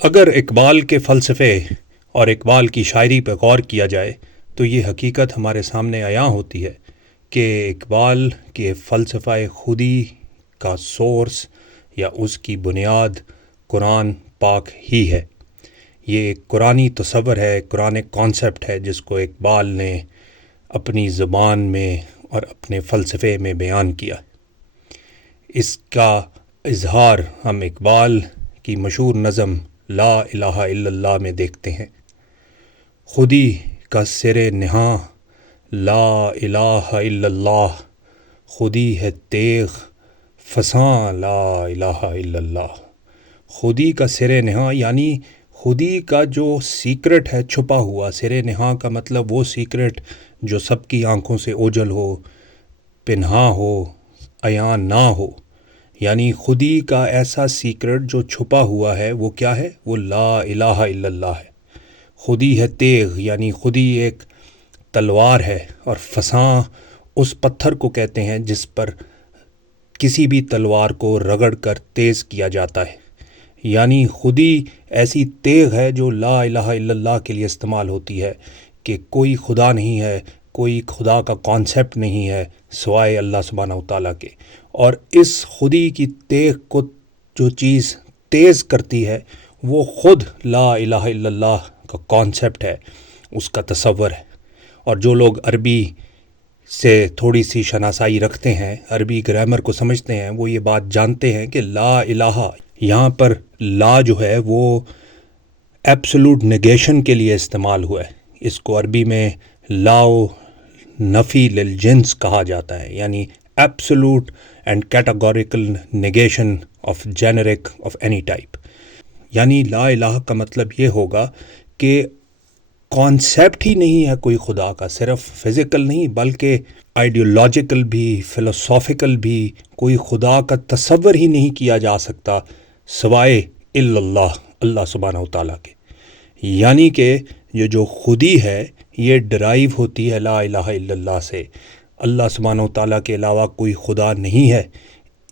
اگر اقبال کے فلسفے اور اقبال کی شاعری پہ غور کیا جائے تو یہ حقیقت ہمارے سامنے عیاں ہوتی ہے کہ اقبال کے فلسفہ خودی کا سورس یا اس کی بنیاد قرآن پاک ہی ہے۔ یہ ایک قرآنی تصور ہے، قرآن کانسیپٹ ہے جس کو اقبال نے اپنی زبان میں اور اپنے فلسفے میں بیان کیا۔ اس کا اظہار ہم اقبال کی مشہور نظم لا الہ الا اللہ میں دیکھتے ہیں۔ خودی کا سر نہاں لا الہ الا اللہ، خودی ہے تیغ فساں لا الہ الا اللہ۔ خودی کا سر نہاں یعنی خودی کا جو سیکرٹ ہے چھپا ہوا، سر نہاں کا مطلب وہ سیکرٹ جو سب کی آنکھوں سے اوجھل ہو، پنہاں ہو، عیاں نہ ہو، یعنی خودی کا ایسا سیکرٹ جو چھپا ہوا ہے وہ کیا ہے؟ وہ لا الہ الا اللہ ہے۔ خودی ہے تیغ یعنی خودی ایک تلوار ہے، اور فساں اس پتھر کو کہتے ہیں جس پر کسی بھی تلوار کو رگڑ کر تیز کیا جاتا ہے، یعنی خودی ایسی تیغ ہے جو لا الہ الا اللہ کے لیے استعمال ہوتی ہے کہ کوئی خدا نہیں ہے، کوئی خدا کا کانسیپٹ نہیں ہے سوائے اللہ سبحانہ و تعالیٰ کے، اور اس خودی کی تیغ کو جو چیز تیز کرتی ہے وہ خود لا الہ الا اللہ کا کانسیپٹ ہے، اس کا تصور ہے۔ اور جو لوگ عربی سے تھوڑی سی شناسائی رکھتے ہیں، عربی گرامر کو سمجھتے ہیں، وہ یہ بات جانتے ہیں کہ لا الہ یہاں پر لا جو ہے وہ ایبسولوٹ نیگیشن کے لیے استعمال ہوا ہے۔ اس کو عربی میں لاو نفی للجنس کہا جاتا ہے، یعنی absolute and categorical negation of generic of any type. یعنی لا الہ کا مطلب یہ ہوگا کہ کانسیپٹ ہی نہیں ہے کوئی خدا کا، صرف فزیکل نہیں بلکہ آئیڈیولوجیکل بھی، فلسافیکل بھی، کوئی خدا کا تصور ہی نہیں کیا جا سکتا سوائے الا اللہ، اللہ سبحانہ و تعالیٰ کے۔ یعنی کہ یہ جو خودی ہے یہ ڈرائیو ہوتی ہے لا الہ الا اللہ سے، اللہ سبحانہ و تعالیٰ کے علاوہ کوئی خدا نہیں ہے۔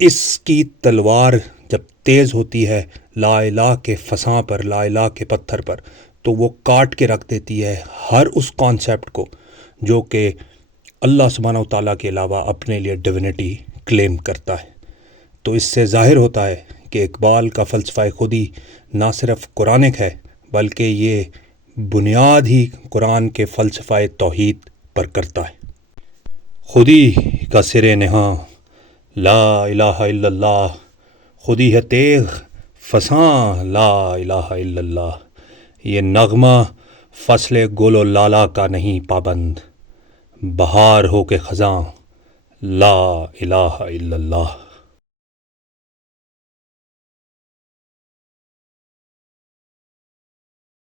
اس کی تلوار جب تیز ہوتی ہے لا الہ کے فساں پر، لا الہ کے پتھر پر، تو وہ کاٹ کے رکھ دیتی ہے ہر اس کانسیپٹ کو جو کہ اللہ سبحانہ و تعالیٰ کے علاوہ اپنے لیے ڈیوینٹی کلیم کرتا ہے۔ تو اس سے ظاہر ہوتا ہے کہ اقبال کا فلسفہ خودی نہ صرف قرآنک ہے بلکہ یہ بنیاد ہی قرآن کے فلسفہ توحید پر کرتا ہے۔ خودی کا سر نہاں لا الہ الا اللہ، خودی ہے تیغ فساں لا الہ الا اللہ۔ یہ نغمہ فصل گل و لالا کا نہیں پابند، بہار ہو کے خزاں لا الہ الا اللہ۔